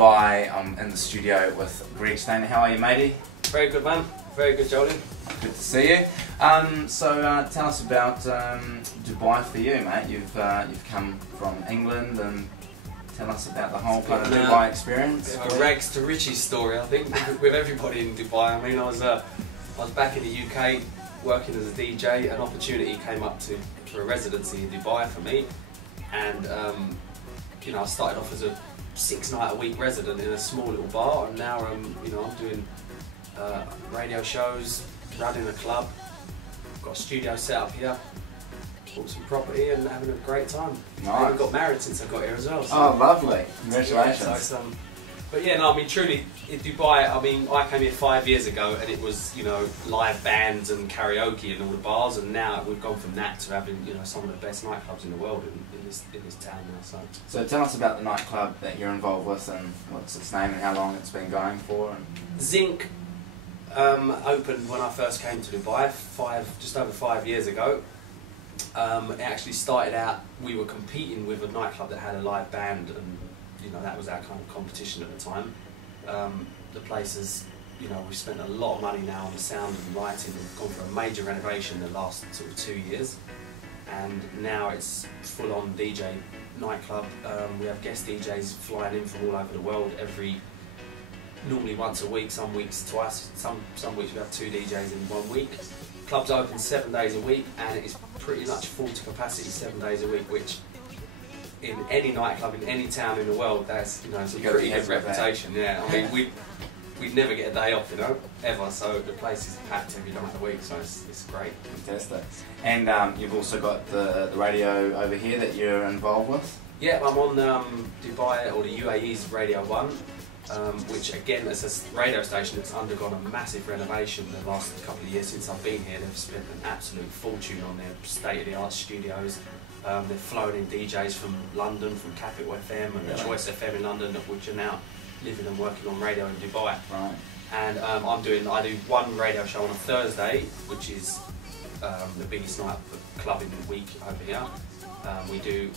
Dubai. I'm in the studio with Greg Stainer. How are you, matey? Very good, man. Very good, Jolyon. Good to see you. Tell us about Dubai for you, mate. You've come from England, and tell us about the whole kind of Dubai experience. A rags to riches story, I think, with everybody in Dubai. I mean, I was back in the UK working as a DJ. An opportunity came up for a residency in Dubai for me, and you know, I started off as a 6-night-a-week resident in a small little bar, and now I'm doing radio shows, running a club, got a studio set up here, bought some property, and having a great time. Nice. I haven't got married since I got here as well. So. Oh, lovely! Congratulations. Yeah, so but yeah, no, I mean, truly, in Dubai, I mean, I came here 5 years ago, and it was, you know, live bands and karaoke and all the bars, and now we've gone from that to having, you know, some of the best nightclubs in the world in this town now. So tell us about the nightclub that you're involved with, and what's its name, and how long it's been going for. Zinc opened when I first came to Dubai, just over 5 years ago. It actually started out, we were competing with a nightclub that had a live band, and you know, that was our kind of competition at the time. The place has, you know, we've spent a lot of money now on the sound and lighting. We've gone for a major renovation in the last sort of 2 years, and now it's full-on DJ nightclub. We have guest DJs flying in from all over the world normally once a week, some weeks twice, some weeks we have 2 DJs in 1 week. Club's open 7 days a week, and it is pretty much full to capacity 7 days a week, which in any nightclub in any town in the world, that's, you know, it's a pretty good reputation. Yeah, I mean, we'd never get a day off, you know, ever. So the place is packed every night of the week, so it's great. Fantastic. And you've also got the radio over here that you're involved with. Yeah, I'm on Dubai, or the UAE's Radio 1, which again is a radio station that's undergone a massive renovation the last couple of years since I've been here. They've spent an absolute fortune on their state-of-the-art studios. They've flown in DJs from London, from Capital FM and Choice FM in London, which are now living and working on radio in Dubai. Right. And I do one radio show on a Thursday, which is the biggest night club in the week over here. We do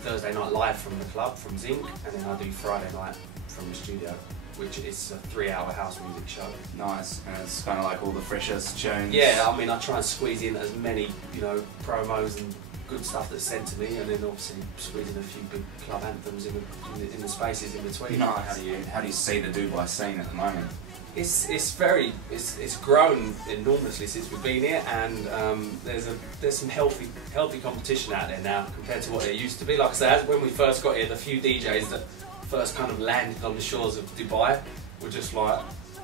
Thursday night live from the club, from Zinc, and then I do Friday night from the studio, which is a 3-hour house music show. Nice, and it's kind of like all the freshest tunes. Yeah, I mean, I try and squeeze in as many, you know, promos and good stuff that's sent to me, and then obviously squeeze in a few big club anthems in the spaces in between. No, how do you see the Dubai scene at the moment? It's grown enormously since we've been here, and there's some healthy competition out there now compared to what there used to be. Like I said, when we first got here, the few DJs that first kind of landed on the shores of Dubai were just like,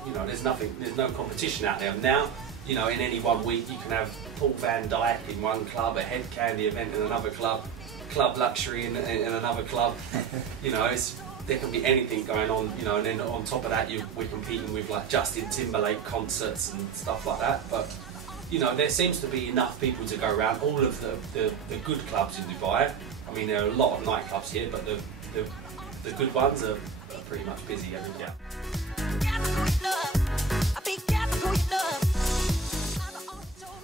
you know, there's no competition out there. Now, you know, in any 1 week you can have Paul Van Dyke in one club, a Head Candy event in another club, Club Luxury in another club. You know, there can be anything going on, you know, and then on top of that we're competing with like Justin Timberlake concerts and stuff like that. But you know, there seems to be enough people to go around. All of the good clubs in Dubai, I mean, there are a lot of nightclubs here, but the good ones are pretty much busy every day.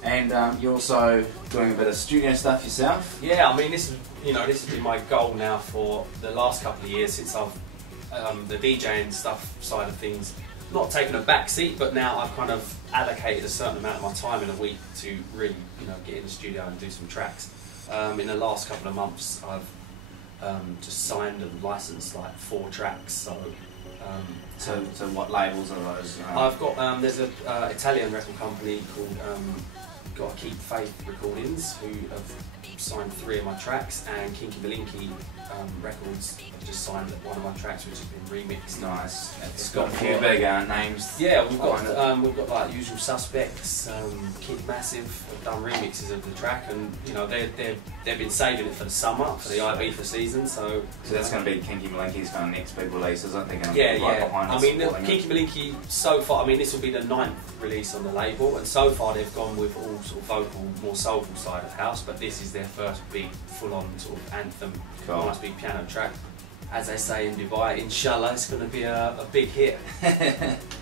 And you're also doing a bit of studio stuff yourself? Yeah, I mean, this has been my goal now for the last couple of years since I've the DJing stuff side of things not taken a back seat, but now I've kind of allocated a certain amount of my time in a week to really, you know, get in the studio and do some tracks. In the last couple of months, I've just signed and licensed like 4 tracks. So what labels are those? I've got there's an Italian record company called Gotta Keep Faith Recordings, who have signed 3 of my tracks, and Kinky Malinky Records have just signed one of my tracks, which has been remixed. Nice. It's got a few big names. Yeah, we've got like Usual Suspects, Kid Massive have done remixes of the track, and you know they've been saving it for the summer, for the Ibiza season. So that's going to be Kinky Malinky's kind of next big release, isn't it? Yeah. I mean, Kinky Malinky so far. I mean, this will be the 9th release on the label, and so far they've gone with all sort of vocal, more soulful side of house. But this is their first big, full-on sort of anthem, nice big piano track. As they say in Dubai, inshallah, it's going to be a big hit.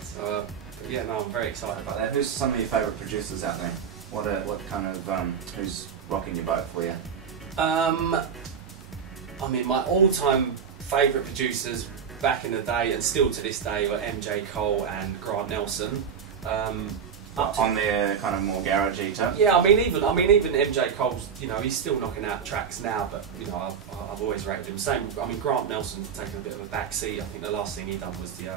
So, but yeah, no, I'm very excited about that. Who's some of your favourite producers out there? What kind of who's rocking your boat for you? I mean, my all-time favourite producers back in the day, and still to this day, were MJ Cole and Grant Nelson. On their kind of more garagey tip. Yeah, I mean even MJ Cole's, you know, he's still knocking out tracks now, but you know I've always rated him. Same, I mean Grant Nelson's taken a bit of a back seat. I think the last thing he done was the I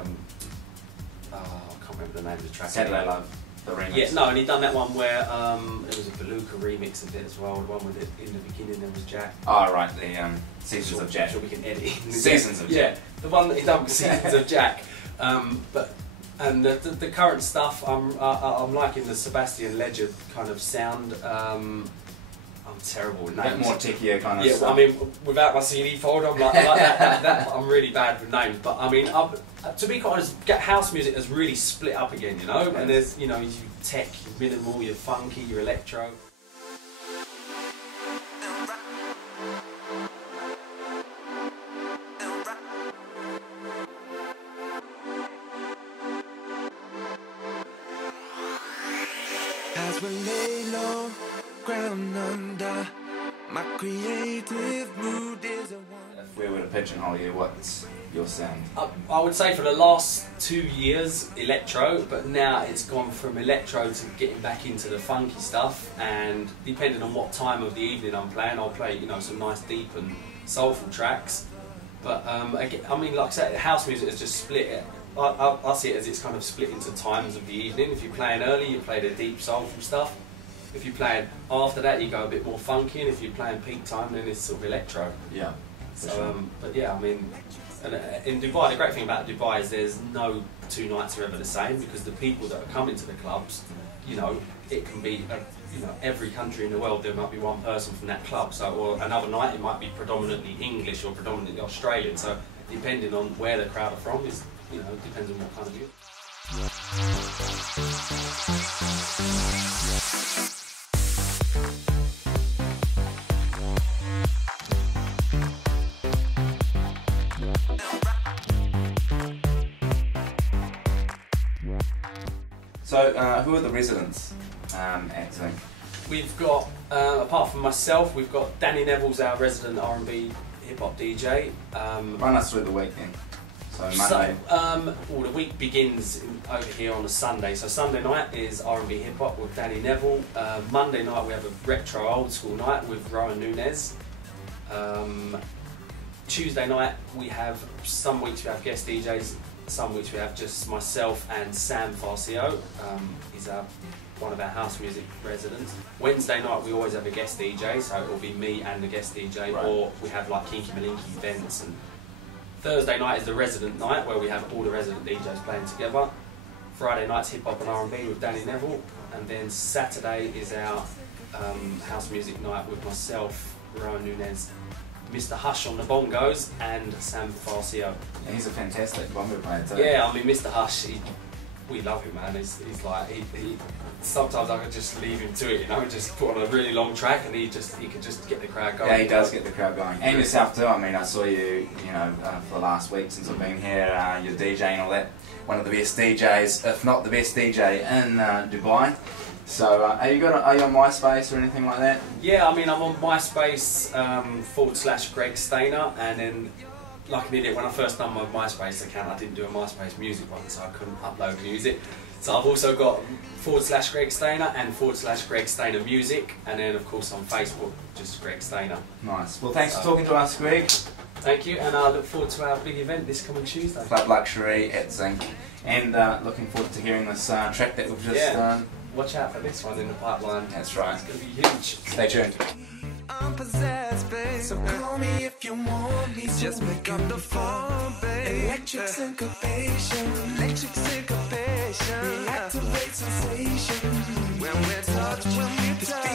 can't remember the name of the track. Saturday Love, the remix. Yeah, no, and he done that one where there was a Beluga remix of it as well. The one with it in the beginning there was Jack. Oh right, the Seasons of Jack. Sure, we can edit in. Seasons of Jack. Yeah, the one that he done with Seasons of Jack. And the current stuff, I'm liking the Sebastian Ledger kind of sound. I'm terrible with names. A bit more techier kind of yeah, stuff. I mean, without my CD folder, I'm like that. I'm really bad with names. But I mean, to be quite honest, house music has really split up again, you know. And there's, you know, your tech, your minimal, your funky, your electro. As we lay low, ground under, my creative mood is a one. If we were to pigeonhole you, what's your sound? I would say for the last 2 years, electro, but now it's gone from electro to getting back into the funky stuff, and depending on what time of the evening I'm playing, I'll play, you know, some nice deep and soulful tracks. But again, I mean, like I said, house music has just split it. I see it as it's kind of split into times of the evening. If you're playing early, you play the deep soulful stuff. If you're playing after that, you go a bit more funky, and if you're playing peak time, then it's sort of electro. Yeah. So, sure. but yeah, I mean, and in Dubai, the great thing about Dubai is there's no 2 nights are ever the same, because the people that are coming to the clubs, you know, it can be, you know, every country in the world, there might be one person from that club. So, or another night, it might be predominantly English or predominantly Australian. So, depending on where the crowd are from, is, you know, it depends on what kind of music. So, who are the residents at Zinc? We've got, apart from myself, we've got Danny Neville's our resident R&B hip-hop DJ. Run us through the week then. So Monday. Well, the week begins over here on a Sunday. So Sunday night is R&B hip-hop with Danny Neville. Monday night we have a retro old school night with Rowan Nunez. Tuesday night we have, some weeks we have guest DJs, some weeks we have just myself and Sam Farcio. He's one of our house music residents. Wednesday night we always have a guest DJ, so it will be me and the guest DJ, right. Or we have like Kinky Malinky events. And Thursday night is the resident night where we have all the resident DJs playing together. Friday night's hip hop and R&B with Danny Neville, and then Saturday is our house music night with myself, Rowan Nunez, Mr. Hush on the bongos, and Sam Farcio. Yeah, he's a fantastic bongo player too. Yeah, I mean Mr. Hush, we love him, man. He's like, sometimes I could just leave him to it, you know, just put on a really long track and he could just get the crowd going. Yeah, he does get the crowd going. And yourself too. I mean, I saw you, you know, for the last week since I've been here, you're DJing and all that. One of the best DJs, if not the best DJ in Dubai. So, are you on MySpace or anything like that? Yeah, I mean, I'm on MySpace /Greg Stainer, and then, like an idiot, when I first done my MySpace account, I didn't do a MySpace music one, so I couldn't upload music. So I've also got /Greg Stainer and /Greg Stainer Music, and then of course on Facebook, just Greg Stainer. Nice. Well, thanks for talking to us, Greg. Thank you, and I look forward to our big event this coming Tuesday. Club Luxury at Zinc, and looking forward to hearing this track that we've just done. Watch out for this one in the pipeline. That's right. It's going to be huge. Stay tuned. I'm possessed, babe. So call me if you want me. Just make up the phone, babe. Electric syncopation. Electric syncopation. Reactivate sensation. When we're touched, when we touch.